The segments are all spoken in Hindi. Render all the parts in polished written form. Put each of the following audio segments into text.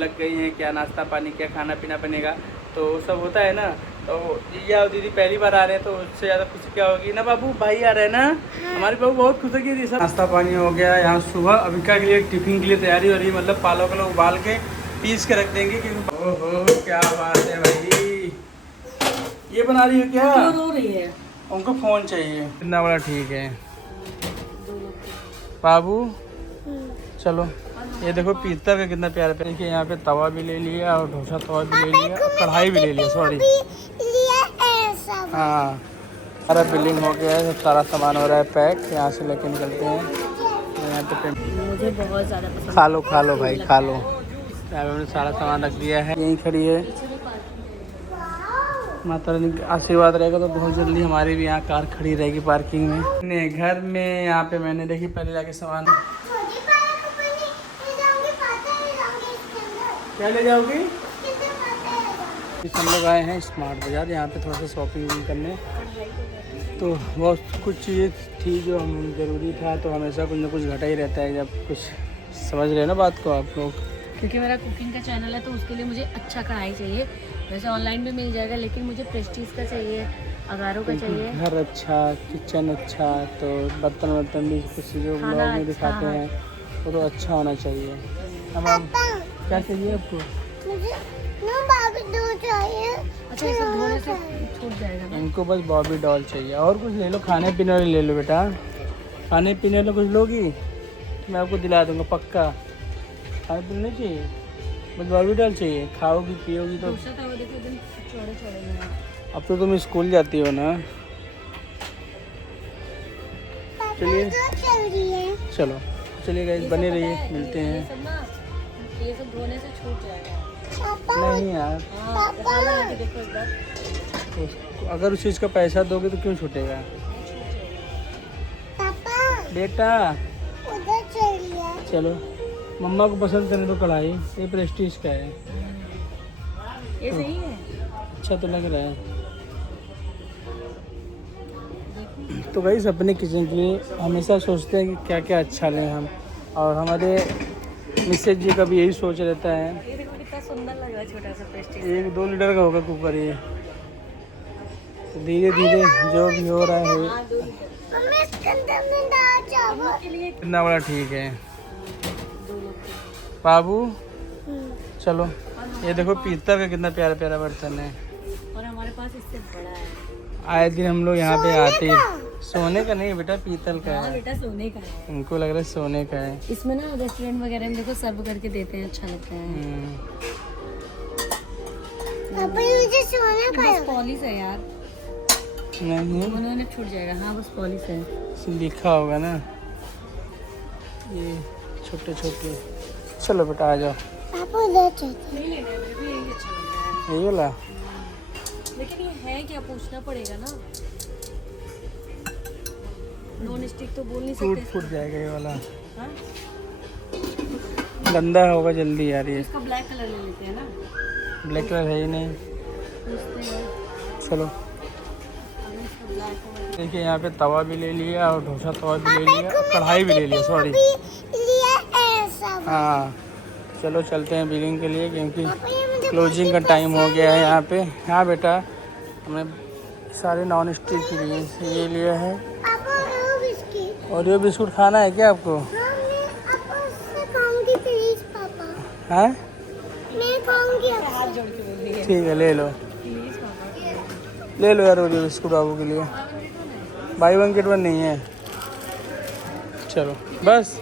लग गई हैं, क्या नाश्ता पानी क्या खाना पीना बनेगा, तो सब होता है ना। तो या दीदी पहली बार आ रहे हैं तो उससे ज़्यादा खुशी क्या होगी ना बाबू, भाई आ रहे हैं ना। हमारे बाबू बहुत खुश है कि सब नाश्ता पानी हो गया यहाँ सुबह। अबिका के लिए टिफिन के लिए तैयारी हो रही है, मतलब पालक वालक उबाल के पीस के रख देंगे क्योंकि ओहो क्या बात है भाई, ये बना रही हो क्या? रो रही है, उनको फ़ोन चाहिए। कितना बड़ा ठीक है बाबू, चलो। ये देखो पीतल का कितना प्यारा प्यारा। देखिए यहाँ पे तवा भी ले लिया और डोसा तवा भी ले लिया, कढ़ाई भी ले लिया, सॉरी हाँ। सारा बिलिंग हो गया है, सब सारा सामान हो रहा है पैक। यहाँ से लेके निकलते हैं। यहाँ पे मुझे बहुत ज़्यादा पसंद। खा लो भाई खा लो। यहाँ पे हमने सारा सामान रख दिया है, यहीं खड़ी है। माता रानी का आशीर्वाद रहेगा तो बहुत जल्दी हमारी भी यहाँ कार खड़ी रहेगी पार्किंग में। अपने घर में यहाँ पे मैंने देखी पहले जाके सामान क्या ले जाओगी? हम लोग आए हैं स्मार्ट बाज़ार, यहाँ पे थोड़ा सा शॉपिंग करने। तो बहुत कुछ चीज़ें थी जो हम ज़रूरी था, तो हमेशा कुछ ना कुछ घटा ही रहता है। जब कुछ समझ रहे हैं ना बात को आप लोग, क्योंकि मेरा कुकिंग का चैनल है तो उसके लिए मुझे अच्छा कढ़ाई चाहिए। वैसे ऑनलाइन भी मिल जाएगा लेकिन मुझे प्रेस्टीज का चाहिए, अगारों का चाहिए। घर अच्छा, किचन अच्छा, तो बर्तन वर्तन भी कुछ जो ब्लॉग में दिखाते हैं वो तो अच्छा होना चाहिए। अब आप क्या चाहिए आपको? मुझे ना बाबी डॉल चाहिए। अच्छा ये सब धोने से छूट जाएगा ना? इनको बस बॉबी डॉल चाहिए, और कुछ ले लो, खाने पीने वाले ले लो बेटा। खाने पीने वाले कुछ लोगी मैं आपको दिला दूंगा पक्का। खाने पीने नहीं चाहिए, बस बॉबी डॉल चाहिए। खाओगी पियोगी तो। डोसा था वो देखो एकदम चौड़े चौड़े में। अब तो तुम स्कूल जाती हो ना। चलिए चलो चलिए गाइस, बने रहिए, मिलते हैं। ये सब धोने से छूट जाएगा। नहीं यार, हाँ, देखो इधर। तो अगर उस चीज़ का पैसा दोगे तो क्यों छूटेगा बेटा। उधर चलिए। चलो मम्मा को पसंद करने दो कढ़ाई, ये प्रेस्टीज का है। ये सही है, अच्छा तो लग रहा है। तो गाइस अपने किचन के लिए हमेशा सोचते हैं कि क्या क्या अच्छा लें हम, और हमारे मिसेज जी का भी यही सोच रहता है। ये देखो कितना सुंदर लग रहा है छोटा सा प्रेस्टीज। 1-2 लीटर का होगा कुकर ये। तो धीरे धीरे जो भी हो रहा है। हाँ 2 लीटर मम्मी इसके अंदर में डाल चावल। के लिए कितना बड़ा ठीक है 2 लोग। बाबू, चलो। ये देखो पीतल का कितना प्यारा प्यारा बर्तन है, और हमारे पास इससे बड़ा है। आए दिन हम लोग यहाँ पे आते हैं। सोने का नहीं बेटा, पीतल का हाँ है। बेटा सोने का है। उनको लग रहा है सोने का है। इसमें ना रेस्टोरेंट वगैरह में देखो सर्व करके देते हैं, अच्छा लगता है। पापा ये मुझे सोना का बस पॉलिश है यार, नहीं उन्होंने छूट जाएगा। हाँ बस पॉलिश है। इसमें लिखा होगा ना ये छोटे छोटे। चलो बेटा आ जाओ। पापा उधर चलते। नहीं लेना है, मेरे को यही अच्छा लग रहा है। यही वाला लेकिन ये है क्या, पूछना पड़ेगा ना। नॉन स्टिक तो बोल नहीं टूट सकते। फूट जाएगा ये वाला, हाँ? गंदा होगा जल्दी यार। ये इसका ब्लैक कलर ले लेते हैं ना। ब्लैक कलर है ही नहीं। पूछते हैं चलो अगर इसका ब्लैक होगा। देखिए यहाँ पे तवा भी ले लिया और डोसा तवा भी ले लिया, कढ़ाई भी ले लिया, सॉरी हाँ। चलो चलते हैं बिलिंग के लिए क्योंकि क्लोजिंग का टाइम हो गया है यहाँ पे। हाँ बेटा, हमने सारे नॉन स्टिक लिए, ये लिया है। और ये बिस्कुट खाना है क्या आपको? हाँ मैं खाऊंगी हाथ जोड़ के बोल रही है ठीक है, ले लो प्लीज पापा। ले लो यार ओरियो बिस्कुट बाबू के लिए। बाई 1 गेट 1 नहीं है। चलो बस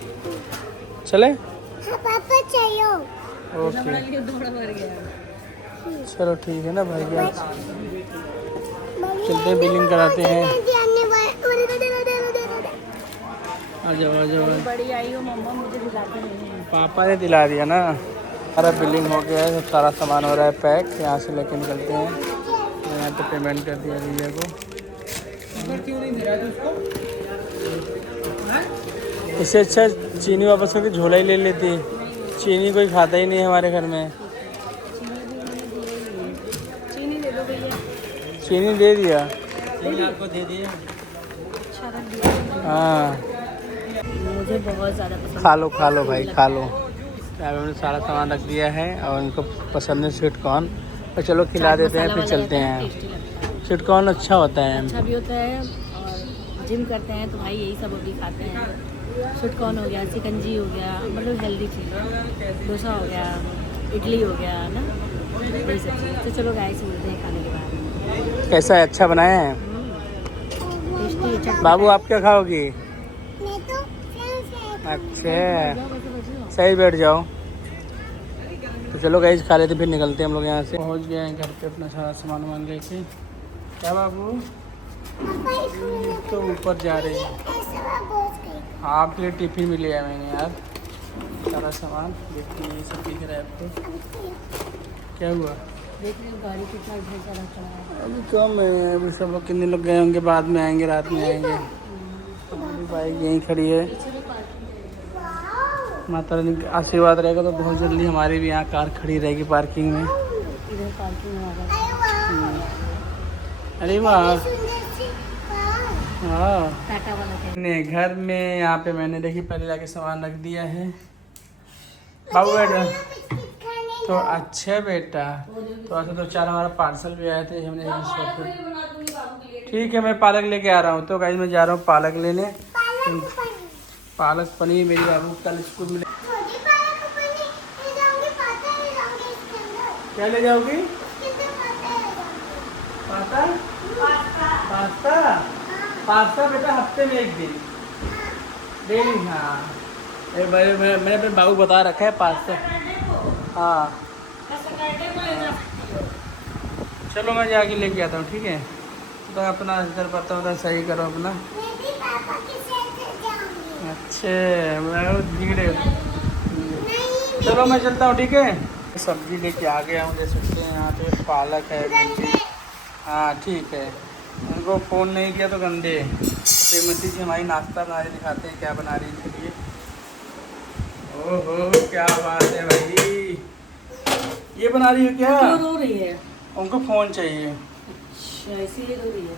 चले। पापा चाहिए। ओके लिए दौड़ा मर गया। चलो ठीक है ना भाई, चलते हैं बिलिंग कराते हैं। आ जाओ आ जाओ। बड़ी आई हो मम्मा, मुझे दिलाती नहीं है। पापा ने दिला दिया ना। सारा बिलिंग हो गया है, सब सारा सामान हो रहा है पैक। यहाँ से लेके निकलते हैं। मैं यहाँ पे पेमेंट कर दिया भैया को। क्यों नहीं दे रहा है उसको? इससे अच्छा चीनी वापस करके झोला ही ले लेती। चीनी कोई खाता ही नहीं है हमारे घर में। चीनी दे दो भैया। चीनी दे दिया, आपको दे दिया। अच्छा रख दिया। हाँ। मुझे बहुत ज़्यादा पसंद। खा लो भाई खा लो। यहाँ पे हमने सारा सामान रख दिया है और इनको पसंद है स्वीट कॉर्न। तो चलो खिला देते हैं, फिर चलते हैं। स्वीट कॉर्न अच्छा होता है, अच्छा भी होता है। और जिम करते हैं तो भाई यही सब अभी खाते हैं। स्वीट कॉर्न हो गया, चिकंजी हो गया, मतलब हेल्दी चीज़, डोसा हो गया, इडली हो गया ना, यही सब चीज़। तो चलो गाइस मिलते हैं खाने के बाद। कैसा है, अच्छा बनाया है टेस्टी। बाबू? आप क्या खाओगी? मैं तो अच्छा सही, बैठ जाओ। तो चलो गाइस खा लेते, फिर निकलते हैं हम लोग यहाँ से। पहुँच गए हैं घर पे अपना सारा सामान वामान लेके। क्या बाबू? तो ऊपर जा रहे हैं। आपके लिए टिफिन भी लिया मैंने यार, सारा सामान। देखिए ये सब दिख रहा है आपको। क्या हुआ? देख रहे हो गाड़ी कितना ढेर सारा खड़ा है। अभी कम है, अभी सब लोग कितने लोग गए होंगे, बाद में आएंगे, रात में आएंगे। अभी बाइक यहीं खड़ी है। माता रानी का आशीर्वाद रहेगा तो बहुत जल्दी हमारी भी यहाँ कार खड़ी रहेगी पार्किंग में। इधर पार्किंग में आ गया। अरे वाह, हाँ। टाटा वाला है। अपने घर में यहाँ पे मैंने देखी पहले जाके सामान रख दिया है। बाबू बेटा तो अच्छा बेटा, तो ऐसे 2-4 हमारा पार्सल भी आए थे, हमने शॉप पे। ठीक है, मैं पालक लेके आ रहा हूँ। तो गाइस मैं जा रहा हूँ पालक लेने। पालक पनीर मेरी बाबू कल स्कूल में। क्या ले जाओगी? पास्ता? पास्ता? पास्ता बेटा हफ्ते में 1 दिन डेली। हाँ मैंने अपने बाबू बता रखा है पास्ता। हाँ चलो मैं जाके लेके आता हूँ, ठीक है? तो अपना इधर बताओ तो सही करो अपना। अच्छे भीड़ है। चलो मैं चलता हूँ, ठीक है? सब्जी लेके आ गया हूँ, देख सकते हैं यहाँ पे पालक है, भिंडी। हाँ ठीक है, उनको फ़ोन नहीं किया तो गंदे। श्रीमती जी हमारी नाश्ता बना रही, दिखाते हैं क्या बना रही है इनके लिए। ओहो क्या बात है भाई, ये बना रही हो क्या? क्यों रो रही है? उनको फ़ोन चाहिए। अच्छा इसीलिए रो रही है।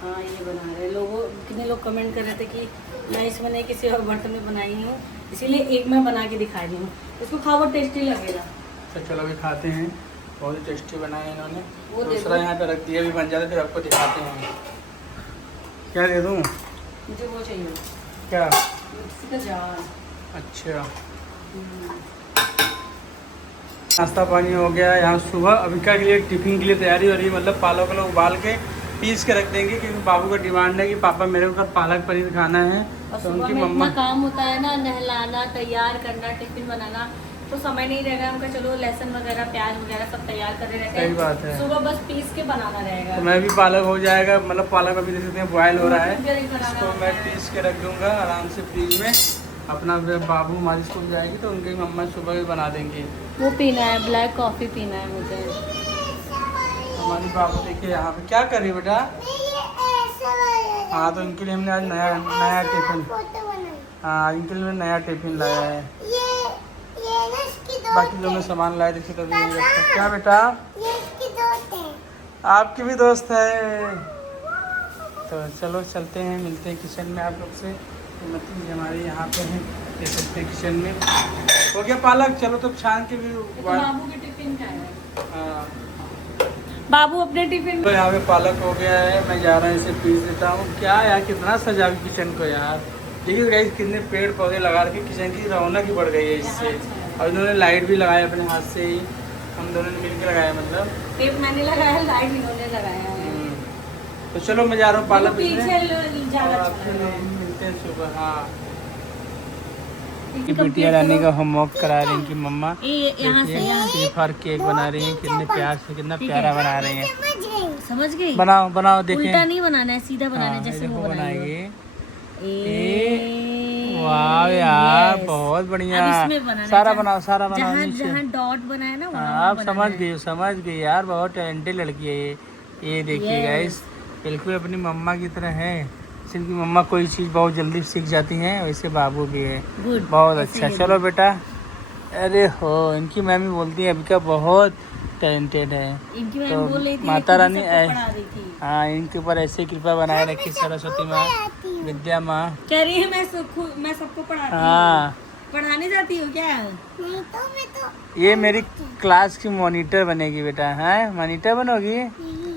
हाँ ये बना रहे लोगों, कितने लोग कमेंट कर रहे थे कि मैं इसमें नहीं किसी और बर्तन में बनाई हूँ, इसीलिए एक मैं बना के दिखा रही हूँ। इसको खाओ बहुत टेस्टी लगेगा। तो चलो अभी खाते हैं, बहुत ही टेस्टी बनाए हैं इन्होंने। वो दूसरा यहाँ पे रख दिया, भी बन जाता है, फिर आपको दिखाते हैं। क्या दे दूँ? मुझे वो चाहिए, क्या? मिक्सी का जार। अच्छा नाश्ता पानी हो गया यहाँ सुबह। अभिका के लिए टिफिन के लिए तैयारी हो रही है, मतलब पालक वालक उबाल के पीस के रख देंगे, क्योंकि बाबू का डिमांड है कि पापा मेरे को पालक पनीर खाना है। और तो सुबह उनकी में मम्मा इतना काम होता है ना, नहलाना, तैयार करना, टिफिन बनाना, तो समय नहीं रहेगा उनका। चलो लहसुन वगैरह, प्याज वगैरह सब तैयार कर रहते हैं। सही बात है। सुबह बस पीस के बनाना रहेगा। तो मैं भी पालक हो जाएगा, मतलब पालक अभी देख सकते हैं बॉयल हो रहा है, जल्दी बनाना इसको होता मैं है। पीस के रख दूंगा आराम से फ्रिज में। अपना बाबू हमारी स्कूल जाएगी तो उनकी मम्मा सुबह भी बना देंगी। वो पीना है, ब्लैक कॉफ़ी पीना है मुझे। हमारी बाबू देखिए यहाँ पे क्या कर रही है बेटा। हाँ तो इनके लिए हमने आज नया टिफिन, हाँ इनके लिए नया टिफिन लाया है। बाकी जो मैं सामान लाया देखिए तो यही रखता है। क्या बेटा? आपकी भी दोस्त है। तो चलो चलते हैं, मिलते हैं किचन में आप लोग से। मतलब हमारे यहाँ पे है, देख सकते हैं किचन में हो गया पालक। चलो तो छान के भी बाबू के टिफिन का है। हाँ बाबू अपने टिफिन। तो यहाँ पे पालक हो गया है, मैं जा रहा हूँ इसे पीस देता हूँ। क्या यार कितना सजा किचन को यार। देखिए गाइस कितने पेड़ पौधे लगा रखे, किचन की रौनक ही बढ़ गई है इससे। और इन्होंने लाइट भी लगाया अपने हाथ से ही, हम दोनों ने मिलकर लगाया। मतलब टेप मैंने लगाया, लाइट इन्होंने लगाया है। तो चलो मैं जा रहा हूँ पालक पीछे मिलते हैं सुबह। हाँ बिटिया रानी का होमवर्क करा रही हैं कि मम्मा यहाँ से श्रीफल केक बना रही हैं, कितने प्यार से, कितना प्यारा बना रही हैं। समझ गई? बनाओ बनाओ देखें। उल्टा नहीं बनाना है, सीधा बनाना है जैसे वो बनाएंगे। बनाएंगे। वाह यार बहुत बढ़िया। सारा बनाओ, सारा बनाओ। जहाँ डॉट बनाया ना हाँ आप समझ गई यार, बहुत टैलेंटेड लड़की है ये देखिए गाइस, बिल्कुल अपनी मम्मा की तरह है। सिर्फ मम्मा कोई चीज़ बहुत जल्दी सीख जाती हैं, वैसे बाबू भी है। बहुत अच्छा। चलो बेटा। अरे हो इनकी मैमी बोलती है अभिका बहुत टैलेंटेड है। इनकी मैम तो बोल रही थी, माता रानी पढ़ा रही थी। हाँ इनके ऊपर ऐसे कृपा बनाए रखी सरस्वती माँ, विद्या माँ। कह रही है मैं सबको पढ़ाती हूँ। हाँ पढ़ाने जाती हो क्या? नहीं तो मैं तो ये मेरी क्लास की मॉनिटर बनेगी बेटा। है मॉनिटर बनोगी?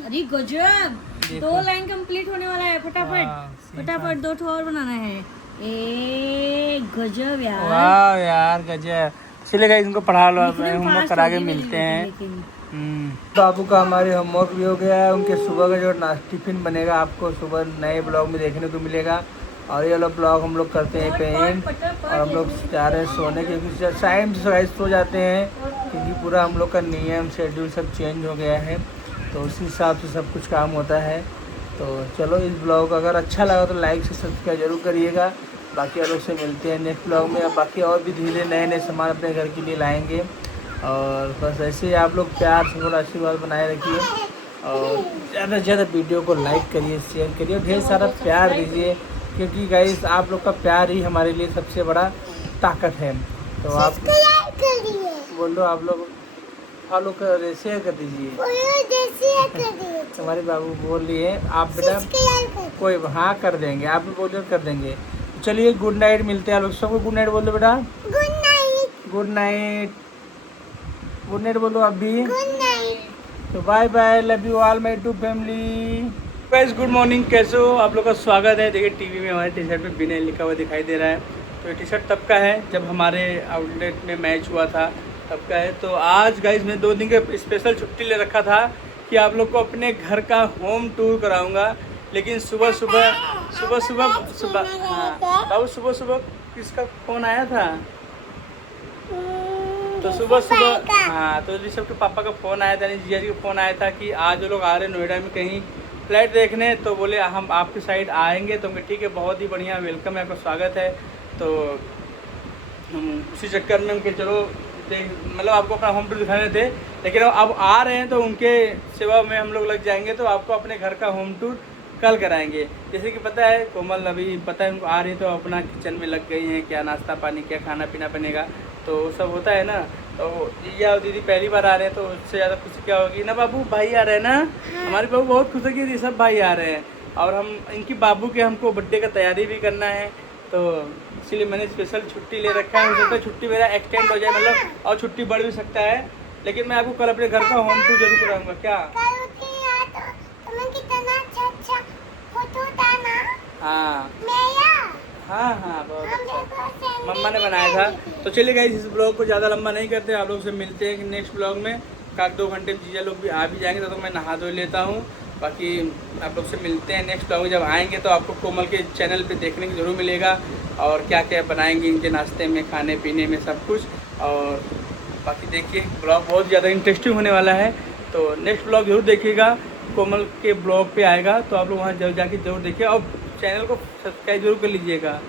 अरे गजब, 2 लाइन कंप्लीट होने वाला है। फटाफट फटाफट 2 ठो और बनाना है। ए गजब यार। वाह यार गजब। चलिए गाइस इनको पढ़ा लो, लिखने में होमवर्क fast करा के होगी मेरी मिलते बेटी, हैं। लेकिन बाबू का हमारे होमवर्क भी हो गया है। उनके सुबह का जो टिफिन बनेगा आपको सुबह नए ब्लॉग में देखने को मिलेगा। और ये वाला ब्लॉग हम लोग करते हैं पेंट, और हम लोग जा रहे हैं सोने, क्योंकि टाइम से सो जाते हैं, क्योंकि पूरा हम लोग का नियम शेड्यूल सब चेंज हो गया है, तो उसी हिसाब से सब कुछ काम होता है। तो चलो इस ब्लॉग अगर अच्छा लगा तो लाइक से सब्सक्राइब जरूर करिएगा। बाकी आप लोग से मिलते हैं नेक्स्ट ब्लॉग में। अब बाकी और भी धीरे नए नए सामान अपने घर के लिए लाएंगे, और बस ऐसे ही आप लोग प्यार से थोड़ा आशीर्वाद बनाए रखिए, और ज़्यादा से ज़्यादा वीडियो को लाइक करिए, शेयर करिए, ढेर सारा प्यार दीजिए, क्योंकि गाइस आप लोग का प्यार ही हमारे लिए सबसे बड़ा ताकत है। तो आप सब्सक्राइब करिए, बोल दो, आप लोग फॉलो कर शेयर कर दीजिए। फॉलो जैसे करिए, हमारे बाबू बोल लिए आप बेटा सब्सक्राइब करिए। कोई हाँ कर देंगे, आप भी बोलिए कर देंगे। चलिए गुड नाइट, मिलते हैं आप लोग सबको। गुड नाइट बोल दो बेटा। Good night, good night, good night बोलो आप भी। Good night. तो bye bye, love you all my to family. Guys good morning, कैसे हो आप लोग का स्वागत है। देखिए टीवी में हमारे टी शर्ट पे विनय लिखा हुआ दिखाई दे रहा है, तो ये टी शर्ट तब का है जब हमारे आउटलेट में मैच हुआ था, तब का है। तो आज गाइस मैं 2 दिन का स्पेशल छुट्टी ले रखा था कि आप लोग को अपने घर का होम टूर कराऊंगा, लेकिन सुबह सुबह हाँ बाबू सुबह किसका फ़ोन आया था? तो सुबह हाँ, तो ऋषभ के पापा का फ़ोन आया था, यानी जिया जी का फ़ोन आया था कि आज वो लोग आ रहे हैं नोएडा में कहीं फ्लैट देखने, तो बोले हम आपकी साइड आएंगे। तो मैं ठीक है, बहुत ही बढ़िया, वेलकम है, आपका स्वागत है। तो हम उसी चक्कर में उनके चलो मतलब आपको अपना होम टूर दिखाने थे, लेकिन अब आ रहे हैं तो उनके सेवा में हम लोग लग जाएंगे, तो आपको अपने घर का होम टूर कल कराएंगे। जैसे कि पता है कोमल अभी पता है उनको आ रही, तो अपना किचन में लग गई हैं, क्या नाश्ता पानी क्या खाना पीना बनेगा, तो सब होता है ना। तो या दीदी पहली बार आ रहे हैं, तो उससे ज़्यादा खुशी क्या होगी ना बाबू, भाई आ रहे हैं ना। हमारे बाबू बहुत खुश है कि सब भाई आ रहे हैं, और हम इनकी बाबू के हमको बर्थडे का तैयारी भी करना है, तो इसीलिए मैंने स्पेशल छुट्टी ले रखा है। हो सकता है छुट्टी मेरा एक्सटेंड हो जाए, मतलब और छुट्टी बढ़ भी सकता है, लेकिन मैं आपको कल अपने घर का होम टूर जरूर कराऊंगा। क्या कल उठे यार तो तुम्हें कितना अच्छा फोटो था ना। हाँ मैं हाँ बहुत अच्छा मम्मा ने बनाया था। तो चलिए गाइस इस ब्लॉग को ज़्यादा लंबा नहीं करते, आप लोग से मिलते हैं नेक्स्ट ब्लॉग में। का 2 घंटे में जीजा लोग भी आ भी जाएंगे, तो मैं नहा धो लेता हूँ। बाकी आप लोग से मिलते हैं नेक्स्ट ब्लॉग में। जब आएंगे तो आपको कोमल के चैनल पे देखने को जरूर मिलेगा, और क्या क्या बनाएंगे इनके नाश्ते में, खाने पीने में, सब कुछ। और बाकी देखिए ब्लॉग बहुत ज़्यादा इंटरेस्टिंग होने वाला है, तो नेक्स्ट ब्लॉग जरूर देखिएगा। कोमल के ब्लॉग पे आएगा, तो आप लोग वहाँ जरूर जाके जरूर देखिए, और चैनल को सब्सक्राइब जरूर कर लीजिएगा।